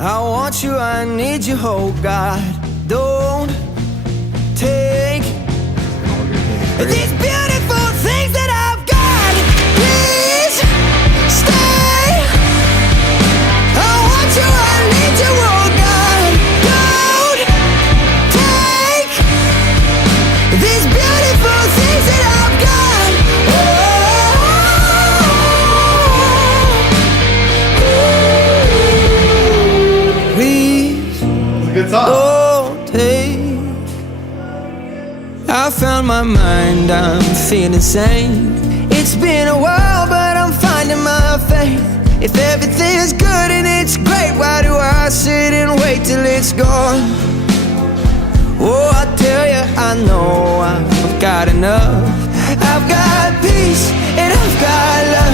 I want you, I need you, oh God. Don't take these beautiful things that I've got. Please stay. I want you, I need you, oh God. Don't take these beautiful things that I've got. Please Good song. don't take. I found my mind, I'm feeling sane. It's been a while, but I'm finding my faith. If everything's good and it's great, why do I sit and wait till it's gone? Oh, I tell you, I know I've got enough. I've got peace and I've got love.